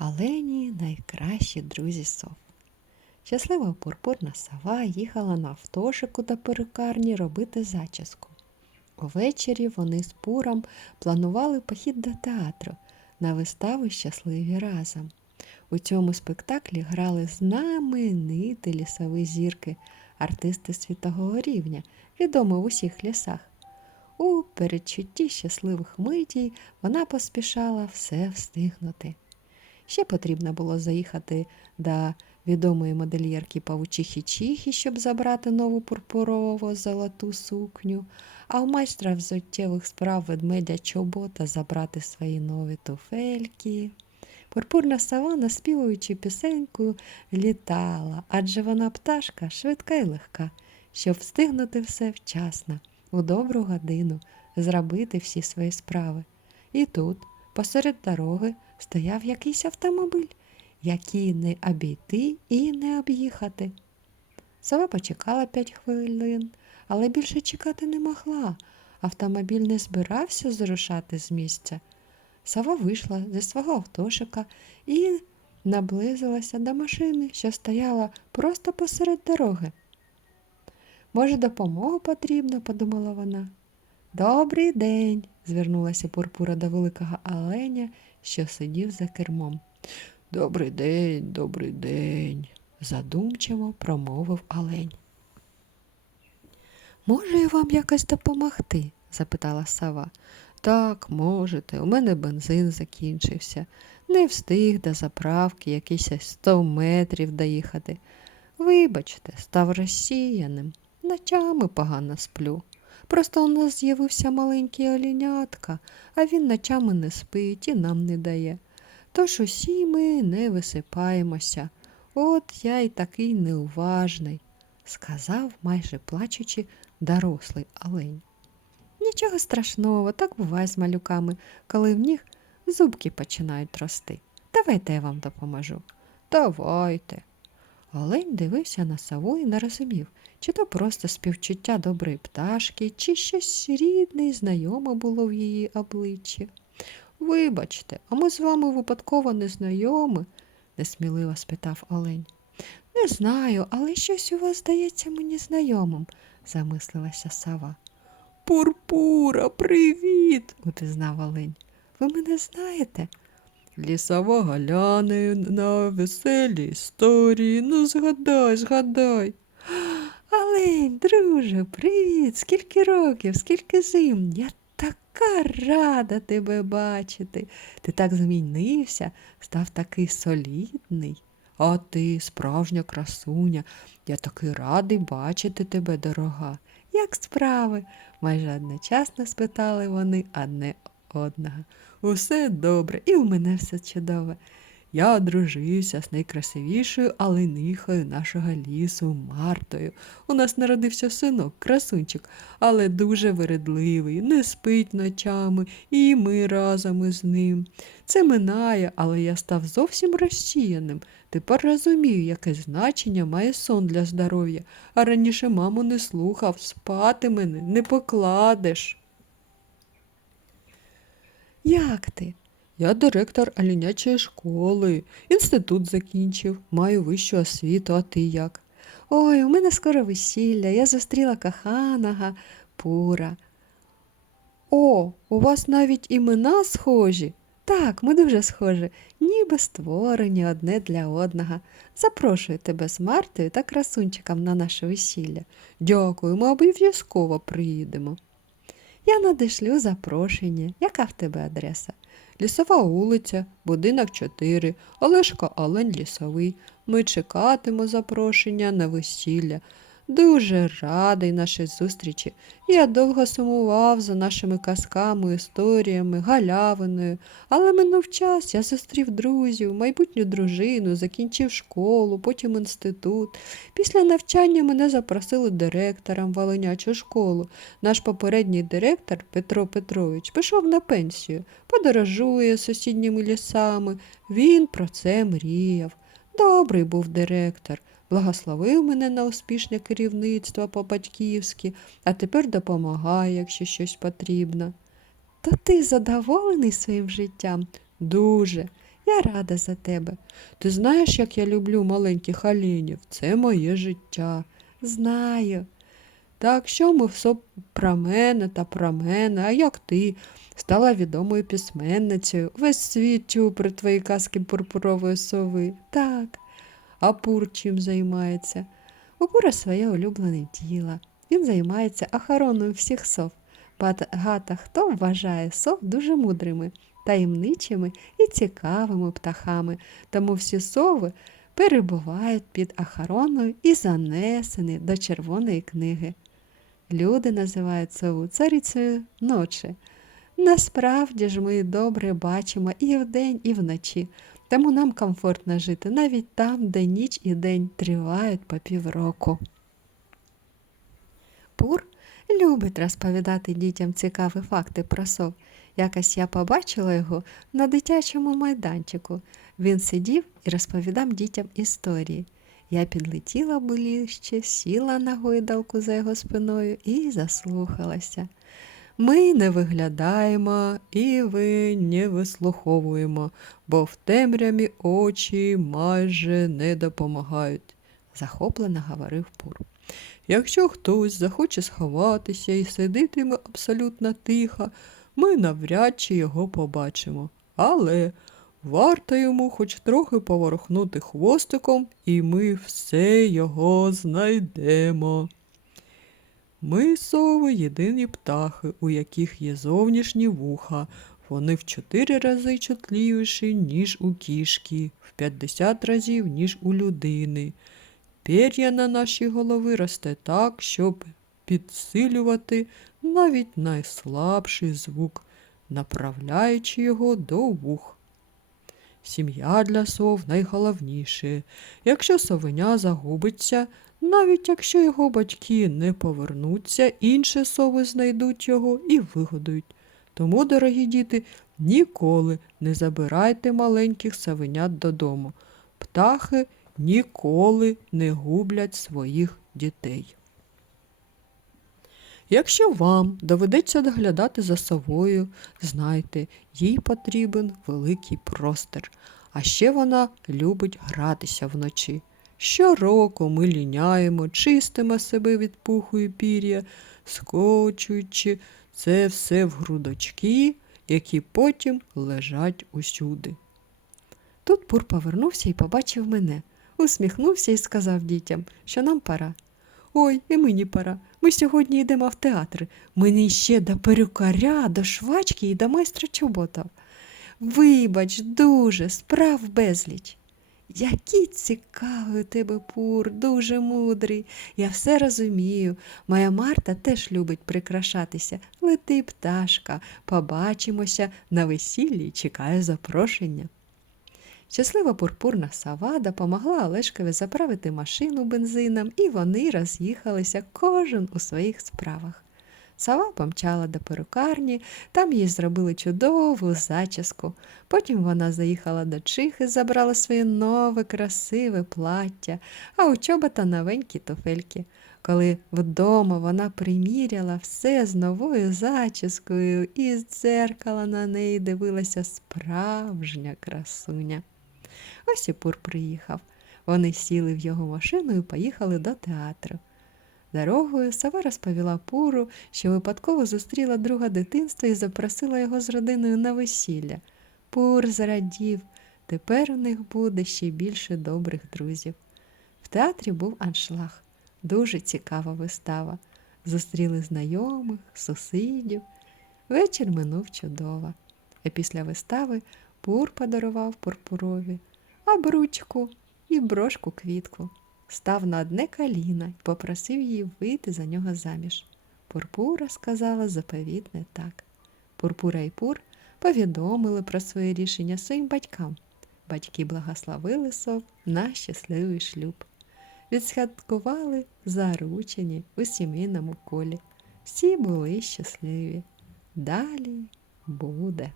Олені найкращі друзі сов. Щаслива пурпурна сова їхала на автошику до перукарні робити зачіску. Увечері вони з пуром планували похід до театру на виставу щасливі разом. У цьому спектаклі грали знамениті лісові зірки, артисти світового рівня, відомі в усіх лісах. У передчутті щасливих митій вона поспішала все встигнути. Ще потрібно було заїхати до відомої модельєрки павучихи Чихі, щоб забрати нову пурпурову золоту сукню, а у майстра взуттєвих справ ведмедя чобота забрати свої нові туфельки. Пурпурна сова, наспівуючи пісеньку, літала, адже вона пташка швидка й легка, щоб встигнути все вчасно, у добру годину, зробити всі свої справи. І тут, посеред дороги, стояв якийсь автомобіль, який не обійти і не об'їхати. Сова почекала п'ять хвилин, але більше чекати не могла. Автомобіль не збирався зрушати з місця. Сова вийшла зі свого автошика і наблизилася до машини, що стояла просто посеред дороги. Може, допомога потрібна, подумала вона. Добрий день, звернулася Пурпура до великого оленя, що сидів за кермом. Добрий день, добрий день, задумчиво промовив олень. Можу я вам якось допомогти? запитала сова. Так, можете, у мене бензин закінчився. Не встиг до заправки якісь сто метрів доїхати. Вибачте, став розсіяним. Ночами погано сплю. Просто у нас з'явився маленький оленятка, а він ночами не спить і нам не дає. Тож усі ми не висипаємося. От я й такий неуважний, сказав, майже плачучи, дорослий олень. Нічого страшного, так буває з малюками, коли в них зубки починають рости. Давайте я вам допоможу. Давайте. Олень дивився на сову і не розумів, чи то просто співчуття доброї пташки, чи щось рідне і знайоме було в її обличчі. Вибачте, а ми з вами випадково не знайомі? несміливо спитав Олень. Не знаю, але щось у вас здається мені знайомим, замислилася сова. Пурпура, привіт, упізнав Олень. Ви мене знаєте? Лісова галяни на веселі історії. Ну, згадай, згадай. Олень, друже, привіт! Скільки років, скільки зим. Я така рада тебе бачити. Ти так змінився, став такий солідний. А ти, справжня красуня, я такий радий бачити тебе, дорога. Як справи? майже одночасно спитали вони одне одного. Усе добре, і у мене все чудове. Я одружився з найкрасивішою оленихою нашого лісу Мартою. У нас народився синок, красунчик, але дуже вередливий, не спить ночами, і ми разом із ним. Це минає, але я став зовсім розчіяним. Тепер розумію, яке значення має сон для здоров'я, а раніше маму не слухав, спати мене не покладеш. Як ти? Я директор оленячої школи, інститут закінчив, маю вищу освіту, а ти як? Ой, у мене скоро весілля, я зустріла коханого Пура. О, у вас навіть імена схожі. Так, ми дуже схожі, ніби створені одне для одного. Запрошую тебе з Мартою та красунчиком на наше весілля. Дякую, ми обов'язково приїдемо. Я надішлю запрошення. Яка в тебе адреса? Лісова вулиця, будинок 4, Олешко Олень Лісовий. Ми чекатимо запрошення на весілля. Дуже радий нашій зустрічі. Я довго сумував за нашими казками, історіями, галявиною, але минув час, я зустрів друзів, майбутню дружину, закінчив школу, потім інститут. Після навчання мене запросили директором в Оленячу школу. Наш попередній директор Петро Петрович пішов на пенсію, подорожує сусідніми лісами. Він про це мріяв. Добрий був директор благословив мене на успішне керівництво по-батьківськи, а тепер допомагає, якщо щось потрібно. То ти задоволений своїм життям? Дуже. Я рада за тебе. Ти знаєш, як я люблю маленьких оленів? Це моє життя. Знаю. Так що ми все про мене та про мене, а як ти стала відомою письменницею. Весь світ чув про твої казки пурпурової сови. Так. А Пур чим займається? У своє улюблене діло. Він займається охороною всіх сов. Багато хто вважає сов дуже мудрими, таємничими і цікавими птахами, тому всі сови перебувають під охороною і занесені до Червоної книги. Люди називають сову царицею ночі. Насправді ж ми добре бачимо і вдень, і вночі, тому нам комфортно жити навіть там, де ніч і день тривають по півроку. Пур любить розповідати дітям цікаві факти про сов. Якось я побачила його на дитячому майданчику. Він сидів і розповідав дітям історії. Я підлетіла ближче, сіла на гойдалку за його спиною і заслухалася. Ми не виглядаємо і ви не вислуховуємо, бо в темряві очі майже не допомагають, захоплено говорив Пур. Якщо хтось захоче сховатися і сидитиме абсолютно тихо, ми навряд чи його побачимо. Але варто йому хоч трохи поворухнути хвостиком, і ми все його знайдемо. Ми сови єдині птахи, у яких є зовнішні вуха. Вони в чотири рази чутливіші, ніж у кішки, в 50 разів, ніж у людини. Пір'я на нашій голови росте так, щоб підсилювати навіть найслабший звук, направляючи його до вух. Сім'я для сов найголовніше. Якщо совеня загубиться, навіть якщо його батьки не повернуться, інші сови знайдуть його і вигодують. Тому, дорогі діти, ніколи не забирайте маленьких совенят додому. Птахи ніколи не гублять своїх дітей. Якщо вам доведеться доглядати за совою, знайте, їй потрібен великий простір, а ще вона любить гратися вночі. Щороку ми ліняємо, чистимо себе від пуху і пір'я, скочуючи це все в грудочки, які потім лежать усюди. Тут Пур повернувся і побачив мене, усміхнувся і сказав дітям, що нам пора. Ой, і мені пора. Ми сьогодні йдемо в театр. Мені ще до перукаря, до швачки і до майстра чоботов. Вибач, дуже, справ безліч. Який цікавий у тебе пур, дуже мудрий. Я все розумію. Моя Марта теж любить прикрашатися. Лети, пташка, побачимося на весіллі чекаю запрошення. Щаслива пурпурна сава допомогла Олешкові заправити машину бензином, і вони роз'їхалися кожен у своїх справах. Сова помчала до перукарні, там їй зробили чудову зачіску. Потім вона заїхала до чихи, забрала своє нове красиве плаття, а у чобота новенькі туфельки. Коли вдома вона приміряла все з новою зачіскою, і з дзеркала на неї дивилася справжня красуня. Ось і Пур приїхав. Вони сіли в його машину і поїхали до театру. Дорогою сова розповіла Пуру, що випадково зустріла друга дитинства і запросила його з родиною на весілля. Пур зрадів, тепер у них буде ще більше добрих друзів. В театрі був аншлаг, дуже цікава вистава. Зустріли знайомих, сусідів. Вечір минув чудово. А після вистави Пур подарував Пурпурові обручку і брошку квітку став на одне коліно і попросив її вийти за нього заміж. Пурпура сказала заповітне так. Пурпура і Пур повідомили про своє рішення своїм батькам. Батьки благословили сов на щасливий шлюб. Відсвяткували заручені у сімейному колі. Всі були щасливі. Далі буде.